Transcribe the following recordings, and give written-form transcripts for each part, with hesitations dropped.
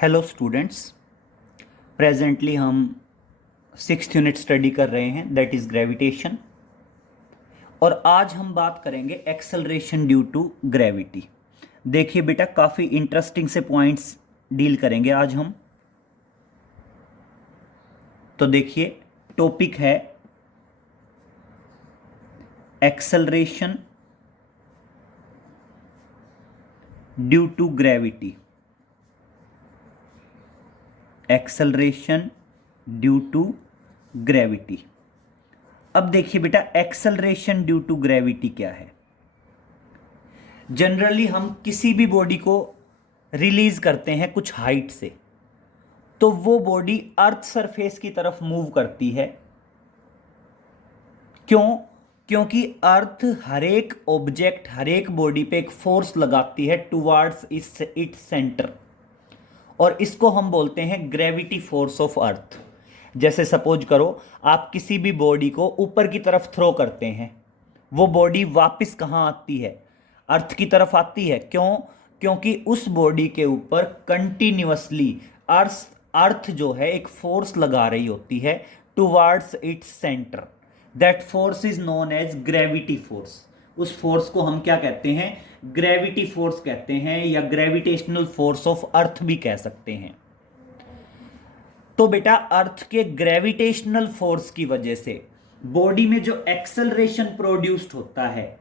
Hello students. Presently हम 6th unit study कर रहे हैं, दैट इज़ ग्रेविटेशन। और आज हम बात करेंगे एक्सेलरेशन ड्यू टू ग्रेविटी। देखिए बेटा, काफ़ी इंटरेस्टिंग से पॉइंट्स डील करेंगे आज हम। तो देखिए, टॉपिक है acceleration due to gravity. Acceleration due to gravity. अब देखिए बेटा, एक्सेलरेशन ड्यू टू ग्रेविटी क्या है। जनरली हम किसी भी बॉडी को रिलीज करते हैं कुछ हाइट से, तो वो बॉडी अर्थ सरफेस की तरफ मूव करती है। क्यों? क्योंकि अर्थ हर एक ऑब्जेक्ट, हर एक बॉडी पे एक फोर्स लगाती है टुवार्ड्स इट्स सेंटर, और इसको हम बोलते हैं ग्रेविटी फोर्स ऑफ अर्थ। जैसे सपोज करो, आप किसी भी बॉडी को ऊपर की तरफ थ्रो करते हैं, वो बॉडी वापस कहाँ आती है? अर्थ की तरफ आती है। क्यों? क्योंकि उस बॉडी के ऊपर कंटिन्यूअसली अर्थ जो है एक फोर्स लगा रही होती है towards its centre. That force is known as gravity force. उस फोर्स को हम क्या कहते हैं? ग्रेविटी फोर्स कहते हैं, या ग्रेविटेशनल फोर्स ऑफ अर्थ भी कह सकते हैं। तो बेटा, अर्थ के ग्रेविटेशनल फोर्स की वजह से बॉडी में जो एक्सेलरेशन प्रोड्यूस्ड होता है,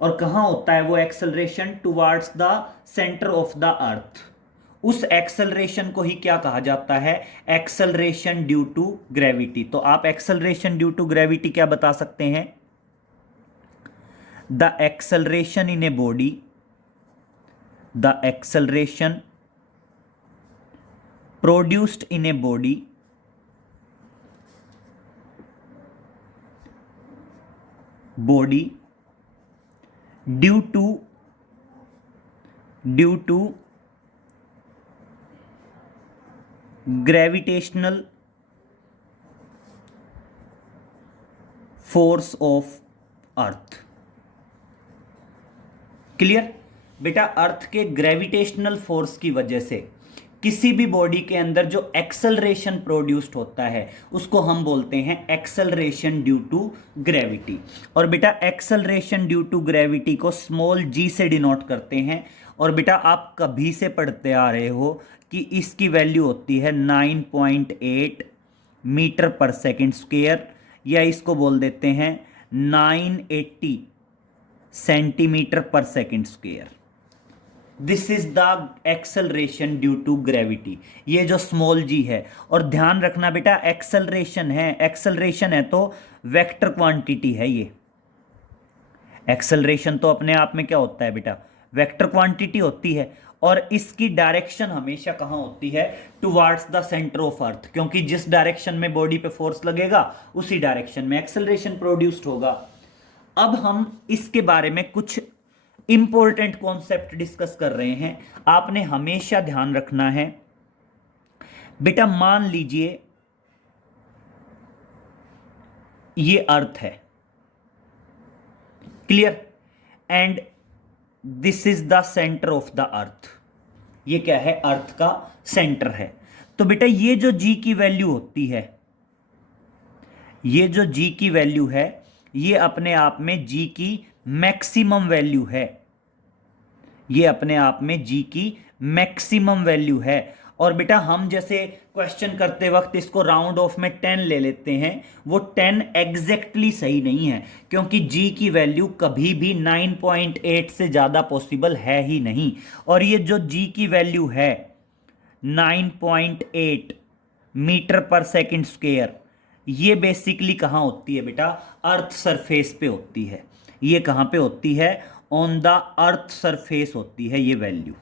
और कहां होता है वो acceleration? Towards the centre of the earth. उस एक्सेलरेशन को ही क्या कहा जाता है? Acceleration due to gravity. तो आप एक्सेलरेशन ड्यू टू ग्रेविटी क्या बता सकते हैं? The acceleration in a body, the acceleration produced in a body due to gravitational force of earth। Clear बेटा? अर्थ के ग्रेविटेशनल फोर्स की वजह से किसी भी बॉडी के अंदर जो एक्सेलरेशन प्रोड्यूस्ड होता है उसको हम बोलते हैं एक्सेलरेशन ड्यू टू ग्रेविटी। और बेटा, एक्सेलरेशन ड्यू टू ग्रेविटी को स्मॉल जी से डिनोट करते हैं। और बेटा, आप कभी से पढ़ते आ रहे हो कि इसकी वैल्यू होती है 9.8 मीटर पर सेकेंड स्क्वायर, या इसको बोल देते हैं 980 सेंटीमीटर पर second square. This is the acceleration due to gravity. ये जो स्मॉल जी है, और ध्यान रखना बेटा, एक्सेलरेशन है, एक्सेलरेशन है तो वेक्टर क्वांटिटी है। ये एक्सेलरेशन तो अपने आप में क्या होता है बेटा? वेक्टर क्वांटिटी होती है। और इसकी डायरेक्शन हमेशा कहाँ होती है? Towards the centre of earth. क्योंकि जिस डायरेक्शन में बॉडी पे फोर्स लगेगा उसी डायरेक्शन में एक्सेलरेशन प्रोड्यूस्ड होगा। अब हम इसके बारे में कुछ इंपॉर्टेंट कॉन्सेप्ट डिस्कस कर रहे हैं। आपने हमेशा ध्यान रखना है बेटा, मान लीजिए ये अर्थ है, clear, and this is the centre of the अर्थ। ये क्या है? अर्थ का सेंटर है। तो बेटा, ये जो जी की वैल्यू होती है, ये जो जी की वैल्यू है, ये अपने आप में जी की मैक्सिमम वैल्यू है। ये अपने आप में जी की मैक्सिमम वैल्यू है। और बेटा, हम जैसे क्वेश्चन करते वक्त इसको राउंड ऑफ में 10 ले लेते हैं, वो 10 एग्जैक्टली सही नहीं है, क्योंकि जी की वैल्यू कभी भी 9.8 से ज़्यादा पॉसिबल है ही नहीं। और ये जो जी की वैल्यू है 9.8 मीटर पर सेकेंड स्क्वायर, ये बेसिकली कहाँ होती है बेटा? अर्थ सरफेस पे होती है। ये कहाँ पे होती है? ऑन द अर्थ सरफेस होती है ये वैल्यू।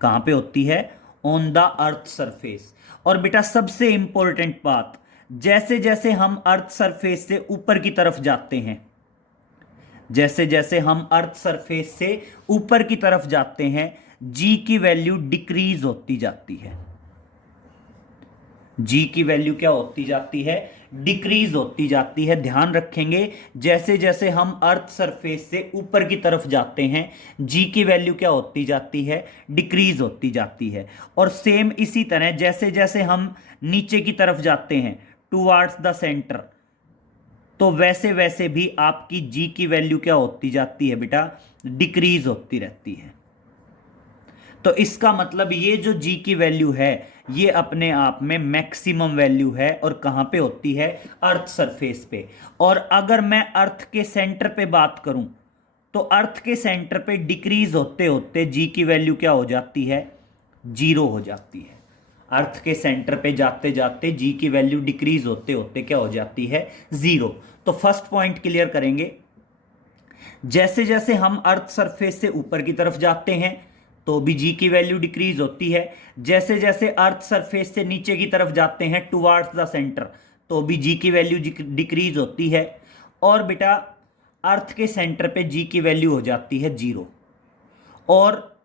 कहां पे होती है? On the earth surface. और बेटा, सबसे इंपॉर्टेंट बात, जैसे जैसे हम अर्थ सरफेस से ऊपर की तरफ जाते हैं, जैसे जैसे हम अर्थ सरफेस से ऊपर की तरफ जाते हैं, जी की वैल्यू डिक्रीज होती जाती है। जी की वैल्यू क्या होती जाती है? डिक्रीज होती जाती है। ध्यान रखेंगे, जैसे जैसे हम अर्थ सरफेस से ऊपर की तरफ जाते हैं जी की वैल्यू क्या होती जाती है, डिक्रीज होती जाती है। और सेम इसी तरह जैसे जैसे हम नीचे की तरफ जाते हैं टुवार्ड्स द सेंटर, तो वैसे वैसे भी आपकी जी की वैल्यू क्या होती जाती है बेटा, डिक्रीज होती रहती है। तो इसका मतलब ये जो जी की वैल्यू है ये अपने आप में मैक्सिमम वैल्यू है, और कहां पे होती है, अर्थ सरफेस पे। और अगर मैं अर्थ के सेंटर पे बात करूं तो अर्थ के सेंटर पे डिक्रीज होते होते जी की वैल्यू क्या हो जाती है, जीरो हो जाती है। अर्थ के सेंटर पे जाते जाते जी की वैल्यू डिक्रीज होते होते क्या हो जाती है, जीरो। तो फर्स्ट पॉइंट क्लियर करेंगे, जैसे जैसे हम अर्थ सरफेस से ऊपर की तरफ जाते हैं तो भी जी की वैल्यू डिक्रीज होती है। जैसे जैसे अर्थ सरफेस से नीचे की तरफ जाते हैं टुवार्ड्स द सेंटर, तो भी जी की वैल्यू डिक्रीज होती है। और बेटा अर्थ के सेंटर पे जी की वैल्यू हो जाती है जीरो। और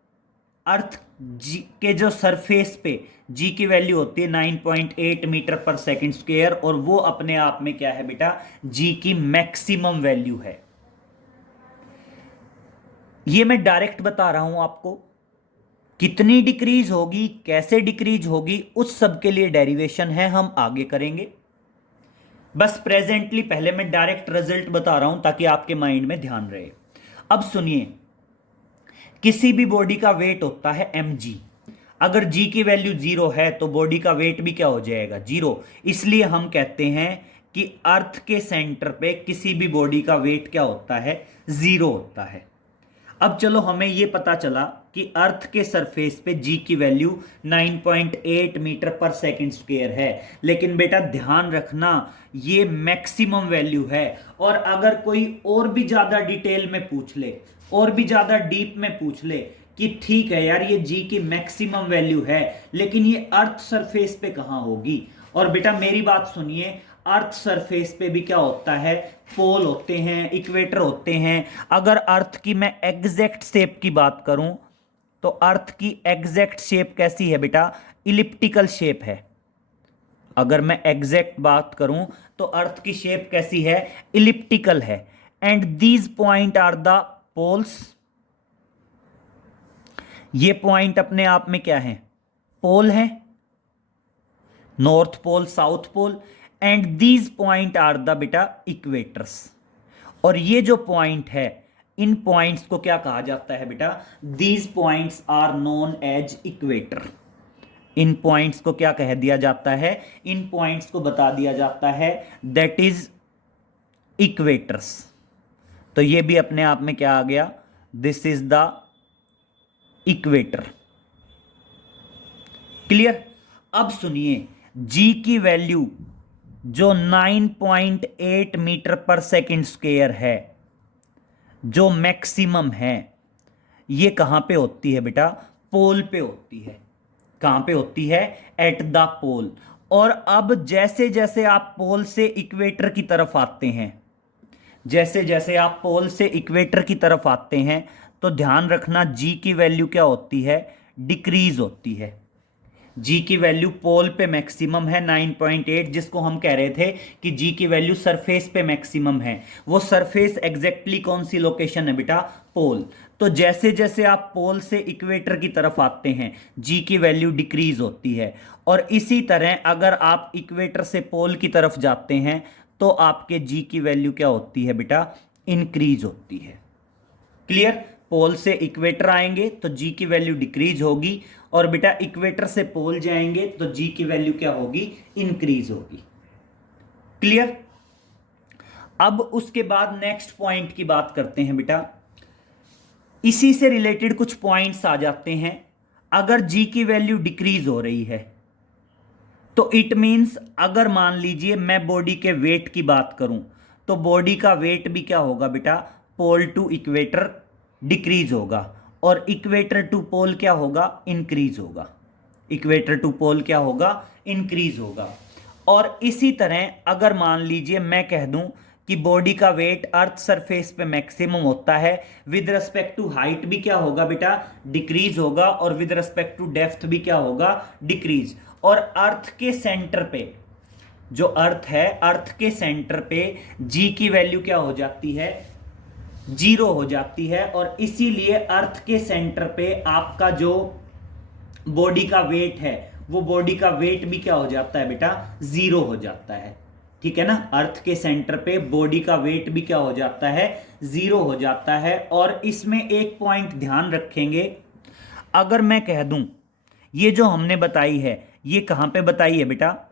अर्थ जी के जो सरफेस पे जी की वैल्यू होती है 9.8 मीटर पर सेकंड स्क्वायर, और वो अपने आप में क्या है बेटा, जी की मैक्सिमम वैल्यू है। ये मैं डायरेक्ट बता रहा हूं आपको, कितनी डिक्रीज होगी, कैसे डिक्रीज होगी, उस सब के लिए डेरिवेशन है, हम आगे करेंगे। बस प्रेजेंटली पहले मैं डायरेक्ट रिजल्ट बता रहा हूं ताकि आपके माइंड में ध्यान रहे। अब सुनिए, किसी भी बॉडी का वेट होता है mg। अगर g की वैल्यू जीरो है तो बॉडी का वेट भी क्या हो जाएगा, जीरो। इसलिए हम कहते हैं कि अर्थ के सेंटर पे किसी भी बॉडी का वेट क्या होता है, जीरो होता है। अब चलो, हमें यह पता चला कि अर्थ के सरफेस पे जी की वैल्यू 9.8 मीटर पर सेकंड स्क्वायर है, लेकिन बेटा ध्यान रखना ये मैक्सिमम वैल्यू है। और अगर कोई और भी ज्यादा डिटेल में पूछ ले, और भी ज्यादा डीप में पूछ ले कि ठीक है यार ये जी की मैक्सिमम वैल्यू है, लेकिन ये अर्थ सरफेस पे कहां होगी, और बेटा मेरी बात सुनिए, अर्थ सरफेस पे भी क्या होता है, पोल होते हैं, इक्वेटर होते हैं। अगर अर्थ की मैं एग्जैक्ट शेप की बात करूं तो अर्थ की एग्जैक्ट शेप कैसी है बेटा, इलिप्टिकल शेप है। अगर मैं एग्जैक्ट बात करूं तो अर्थ की शेप कैसी है, इलिप्टिकल है। And these point are the poles. ये पॉइंट अपने आप में क्या है, पोल है, north pole, south pole. And these point are the बेटा इक्वेटर्स। और ये जो पॉइंट है, इन पॉइंट्स को क्या कहा जाता है बेटा, these points are known as equator. इन पॉइंट्स को क्या कह दिया जाता है, इन पॉइंट्स को बता दिया जाता है दैट इज इक्वेटर्स। तो ये भी अपने आप में क्या आ गया, this is the equator. Clear. अब सुनिए, जी की वैल्यू जो 9.8 मीटर पर सेकंड स्क्वायर है, जो मैक्सिमम है, ये कहां पे होती है बेटा, पोल पे होती है। कहां पे होती है, एट द पोल। और अब जैसे जैसे आप पोल से इक्वेटर की तरफ आते हैं, जैसे जैसे आप पोल से इक्वेटर की तरफ आते हैं, तो ध्यान रखना जी की वैल्यू क्या होती है, डिक्रीज होती है। जी की वैल्यू पोल पे मैक्सिमम है 9.8, जिसको हम कह रहे थे कि जी की वैल्यू सरफेस पे मैक्सिमम है। वो सरफेस एग्जैक्टली कौन सी लोकेशन है बेटा, पोल। तो जैसे जैसे आप पोल से इक्वेटर की तरफ आते हैं जी की वैल्यू डिक्रीज होती है। और इसी तरह अगर आप इक्वेटर से पोल की तरफ जाते हैं तो आपके जी की वैल्यू क्या होती है बेटा, इंक्रीज होती है। क्लियर। पोल से इक्वेटर आएंगे तो जी की वैल्यू डिक्रीज होगी, और बेटा इक्वेटर से पोल जाएंगे तो जी की वैल्यू क्या होगी, इंक्रीज होगी। क्लियर। अब उसके बाद नेक्स्ट पॉइंट की बात करते हैं बेटा। इसी से रिलेटेड कुछ पॉइंट्स आ जाते हैं। अगर जी की वैल्यू डिक्रीज हो रही है तो इट मींस, अगर मान लीजिए मैं बॉडी के वेट की बात करूं तो बॉडी का वेट भी क्या होगा बेटा, पोल टू इक्वेटर डिक्रीज होगा, और इक्वेटर टू पोल क्या होगा, इंक्रीज होगा। इक्वेटर टू पोल क्या होगा, इंक्रीज होगा। और इसी तरह अगर मान लीजिए मैं कह दूं कि बॉडी का वेट अर्थ सरफेस पे मैक्सिमम होता है, विद रिस्पेक्ट टू हाइट भी क्या होगा बेटा, डिक्रीज होगा, और विद रिस्पेक्ट टू डेप्थ भी क्या होगा, डिक्रीज। और अर्थ के सेंटर पे जो अर्थ है, अर्थ के सेंटर पे जी की वैल्यू क्या हो जाती है, 0 हो जाती है। और इसीलिए अर्थ के सेंटर पे आपका जो बॉडी का वेट है, वो बॉडी का वेट भी क्या हो जाता है बेटा, 0 हो जाता है। ठीक है ना, अर्थ के सेंटर पे बॉडी का वेट भी क्या हो जाता है, 0 हो जाता है। और इसमें एक पॉइंट ध्यान रखेंगे, अगर मैं कह दूं ये जो हमने बताई है, ये कहां पे बताई है बेटा,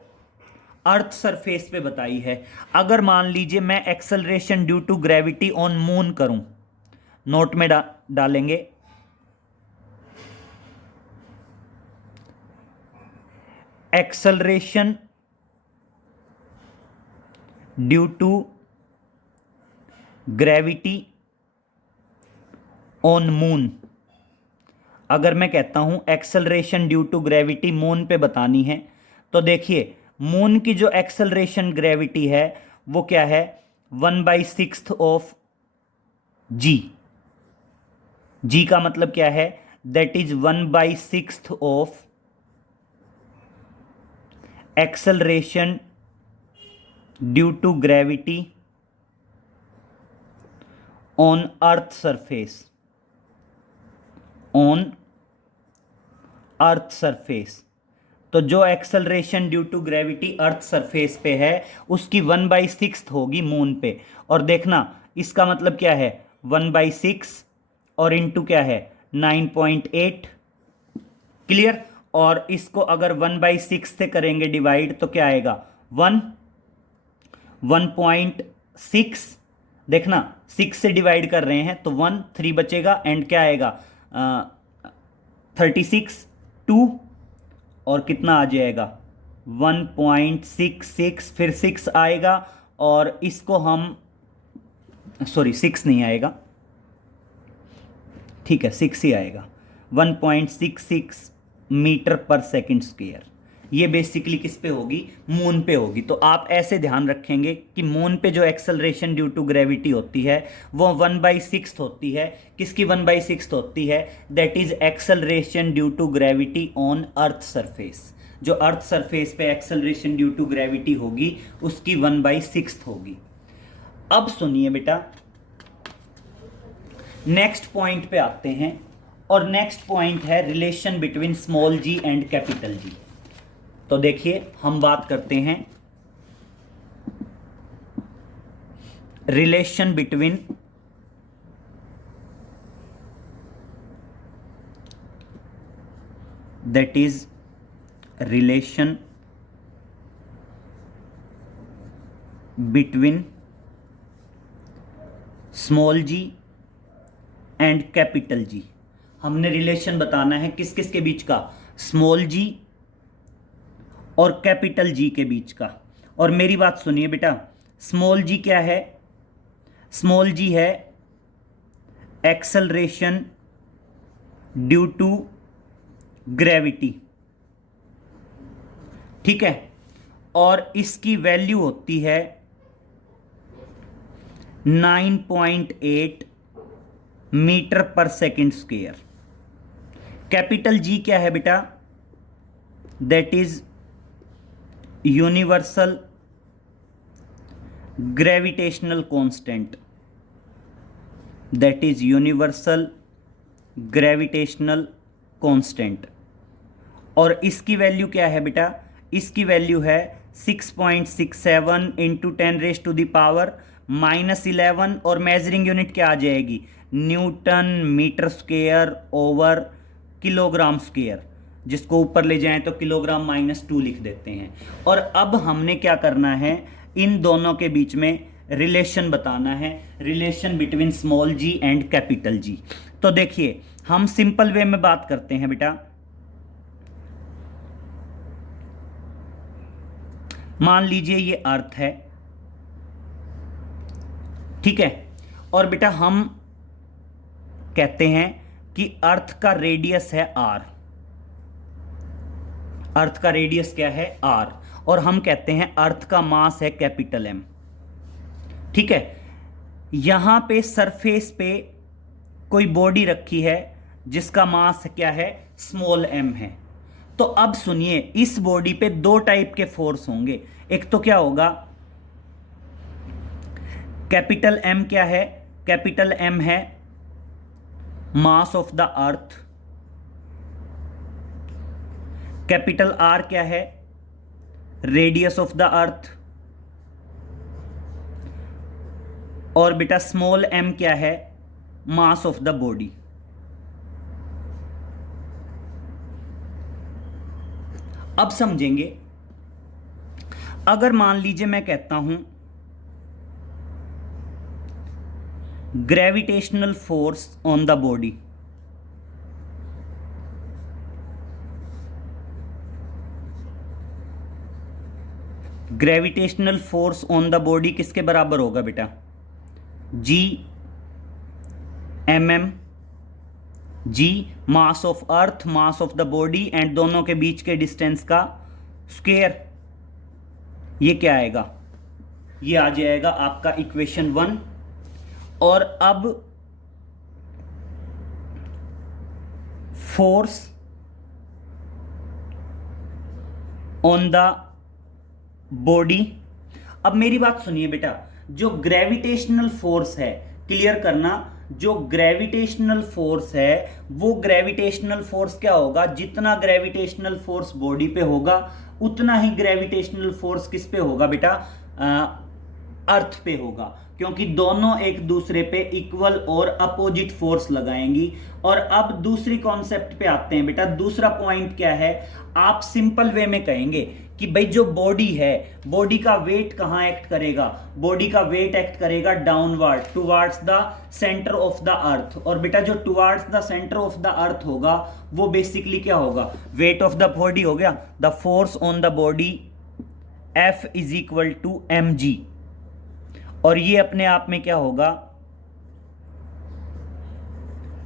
अर्थ सरफेस पे बताई है। अगर मान लीजिए मैं acceleration due to gravity on moon करूं, नोट में डालेंगे acceleration due to gravity on moon. अगर मैं कहता हूं acceleration due to gravity moon पे बतानी है, तो देखिए मून की जो एक्सेलरेशन ग्रेविटी है वो क्या है, 1/6 ऑफ जी। जी का मतलब क्या है, that is 1/6 of acceleration due to gravity on earth surface, on earth surface. तो जो acceleration due to gravity earth surface पे है उसकी 1/6 होगी मून पे। और देखना इसका मतलब क्या है, 1/6 और इंटू क्या है, 9.8। क्लियर। और इसको अगर 1/6 से करेंगे डिवाइड तो क्या आएगा, 1.6। देखना 6 से डिवाइड कर रहे हैं तो 1 3 बचेगा एंड क्या आएगा, 36 2 और कितना आ जाएगा, 1.66, फिर 6 आएगा और इसको हम, सॉरी 6 नहीं आएगा, ठीक है 6 ही आएगा, 1.66 मीटर पर सेकंड स्क्वायर। ये बेसिकली किस पे होगी, मून पे होगी। तो आप ऐसे ध्यान रखेंगे कि मून पे जो एक्सेलरेशन ड्यू टू ग्रेविटी होती है वो 1/6 होती है। किसकी 1/6 होती है, that is acceleration due to gravity on earth surface. जो अर्थ सरफेस पे एक्सेलरेशन ड्यू टू ग्रेविटी होगी उसकी 1/6 होगी। अब सुनिए बेटा, नेक्स्ट पॉइंट पे आते हैं और नेक्स्ट पॉइंट है relation between small g and capital G. तो देखिए हम बात करते हैं relation between that is relation between small g and capital G. हमने रिलेशन बताना है किस किस के बीच का, स्मॉल जी और कैपिटल जी के बीच का। और मेरी बात सुनिए बेटा, स्मॉल जी क्या है, स्मॉल जी है एक्सेलरेशन ड्यू टू ग्रेविटी, ठीक है। और इसकी वैल्यू होती है 9.8 मीटर पर सेकंड स्क्वायर। कैपिटल जी क्या है बेटा, that is universal gravitational constant, that is universal gravitational constant. और इसकी वैल्यू क्या है बेटा, इसकी वैल्यू है 6.67 इंटू 10⁻⁻11 और मेजरिंग यूनिट क्या आ जाएगी, newton metre square over kilogram square. जिसको ऊपर ले जाएं तो किलोग्राम -2 लिख देते हैं। और अब हमने क्या करना है, इन दोनों के बीच में रिलेशन बताना है, relation between small g and capital G. तो देखिए हम सिंपल वे में बात करते हैं बेटा। मान लीजिए ये अर्थ है, ठीक है। और बेटा हम कहते हैं कि अर्थ का रेडियस है r, अर्थ का रेडियस क्या है r, और हम कहते हैं अर्थ का मास है कैपिटल M, ठीक है। यहां पे सरफेस पे कोई बॉडी रखी है जिसका मास क्या है, स्मॉल m है। तो अब सुनिए, इस बॉडी पे दो टाइप के फोर्स होंगे। एक तो क्या होगा, कैपिटल एम क्या है, कैपिटल एम है मास of the earth, capital R क्या है, रेडियस ऑफ द अर्थ, और बेटा स्मॉल एम क्या है, मास ऑफ द बॉडी। अब समझेंगे, अगर मान लीजिए मैं कहता हूं gravitational force on the body, gravitational force on the body किसके बराबर होगा बेटा, G M M, G mass of earth, mass of the body, and दोनों के बीच के डिस्टेंस का स्क्वायर। ये क्या आएगा, ये आ जाएगा आपका इक्वेशन 1। और अब फोर्स ऑन द बॉडी। अब मेरी बात सुनिए बेटा, जो ग्रेविटेशनल फोर्स है, क्लियर करना, जो ग्रेविटेशनल फोर्स है वो ग्रेविटेशनल फोर्स क्या होगा, जितना ग्रेविटेशनल फोर्स बॉडी पे होगा उतना ही ग्रेविटेशनल फोर्स किस पे होगा बेटा, अर्थ पे होगा, क्योंकि दोनों एक दूसरे पे इक्वल और अपोजिट फोर्स लगाएंगी। और अब दूसरी कॉन्सेप्ट पे आते हैं बेटा। दूसरा पॉइंट क्या है, आप सिंपल वे में कहेंगे कि भाई जो बॉडी है, बॉडी का वेट कहां एक्ट करेगा, बॉडी का वेट एक्ट करेगा downward towards the centre of the earth. और बेटा जो towards the centre of the अर्थ होगा वो बेसिकली क्या होगा, वेट ऑफ द बॉडी हो गया, the force on the body F is equal to mg। और ये अपने आप में क्या होगा,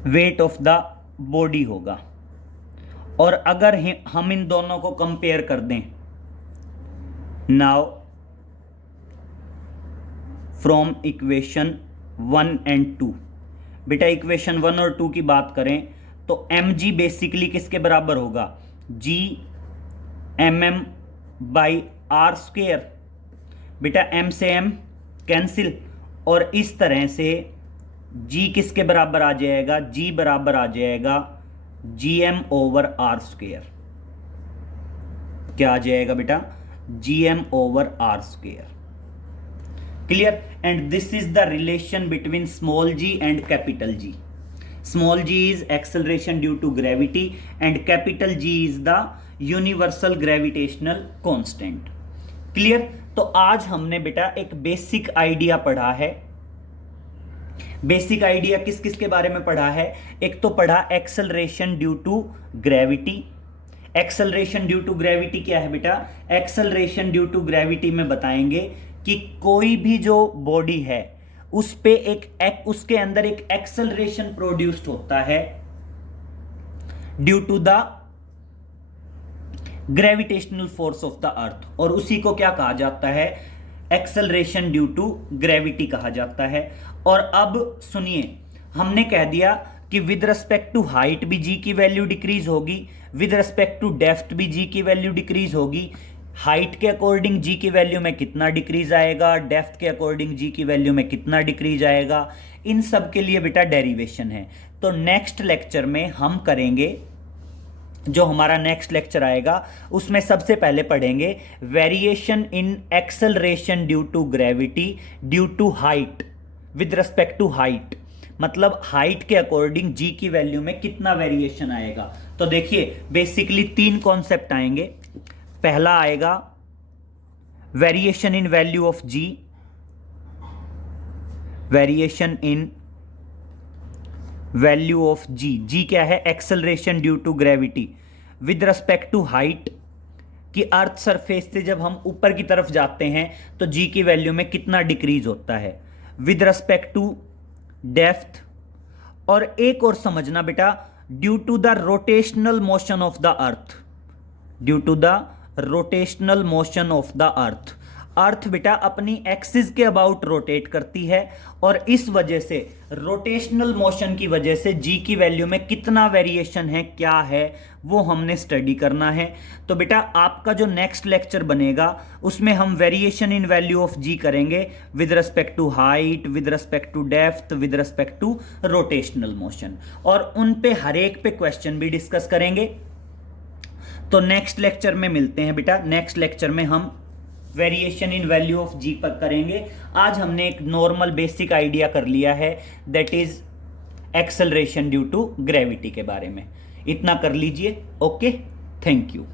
वेट ऑफ द बॉडी होगा। और अगर हम इन दोनों को कंपेयर कर दें, नाउ फ्रॉम इक्वेशन 1 एंड 2, बेटा इक्वेशन 1 और 2 की बात करें तो mg बेसिकली किसके बराबर होगा, g mm by R square. बेटा m से m कैंसिल, और इस तरह से g किसके बराबर आ जाएगा, g बराबर आ जाएगा gm ओवर आर स्क्वेयर। क्या आ जाएगा बेटा, gm over R square. Clear? And this is the relation between small g and capital G। Small g is acceleration due to gravity and capital G is the universal gravitational constant. Clear? तो आज हमने बेटा एक basic idea पढ़ा है। Basic idea किस किस के बारे में पढ़ा है, एक तो पढ़ा acceleration due to gravity. Acceleration due to gravity क्या है बेटा, एक्सेलरेशन ड्यू टू ग्रेविटी में बताएंगे कि कोई भी जो बॉडी है उस पे उसके अंदर एक एक्सेलरेशन प्रोड्यूस्ड होता है due to the gravitational force of the earth, और उसी को क्या कहा जाता है, एक्सेलरेशन ड्यू टू ग्रेविटी कहा जाता है। और अब सुनिए, हमने कह दिया कि विद रिस्पेक्ट टू हाइट भी जी की वैल्यू डिक्रीज होगी, विद रिस्पेक्ट टू डेप्थ भी जी की वैल्यू डिक्रीज होगी। हाइट के अकॉर्डिंग जी की वैल्यू में कितना डिक्रीज आएगा, डेप्थ के अकॉर्डिंग जी की वैल्यू में कितना डिक्रीज आएगा, इन सब के लिए बेटा डेरिवेशन है। तो नेक्स्ट लेक्चर में हम करेंगे, जो हमारा नेक्स्ट लेक्चर आएगा उसमें सबसे पहले पढ़ेंगे variation in acceleration due to gravity due to height, with respect to height, मतलब हाइट के अकॉर्डिंग जी की वैल्यू में कितना वेरिएशन आएगा। तो देखिए बेसिकली 3 कॉन्सेप्ट आएंगे। पहला आएगा variation in value of g, variation in value of g, g क्या है, acceleration due to gravity with respect to height, कि अर्थ सरफेस से जब हम ऊपर की तरफ जाते हैं तो जी की वैल्यू में कितना डिक्रीज होता है, विद रिस्पेक्ट टू डेप्थ। और एक और समझना बेटा, due to the rotational motion of the earth, due to the rotational motion of the earth. Earth बेटा अपनी एक्सिस के अबाउट रोटेट करती है, और इस वजह से रोटेशनल मोशन की वजह से जी की वैल्यू में कितना वेरिएशन है, क्या है, वो हमने स्टडी करना है। तो बेटा आपका जो नेक्स्ट लेक्चर बनेगा उसमें हम variation in value of g करेंगे with respect to height, with respect to depth, with respect to rotational motion, और उन पे हर एक पे क्वेश्चन भी डिस्कस करेंगे। तो नेक्स्ट लेक्चर में मिलते हैं बेटा। नेक्स्ट लेक्चर में हम वेरिएशन इन वैल्यू ऑफ जी पर करेंगे। आज हमने एक नॉर्मल बेसिक आइडिया कर लिया है, that is acceleration due to gravity के बारे में। इतना कर लीजिए। Okay, thank you.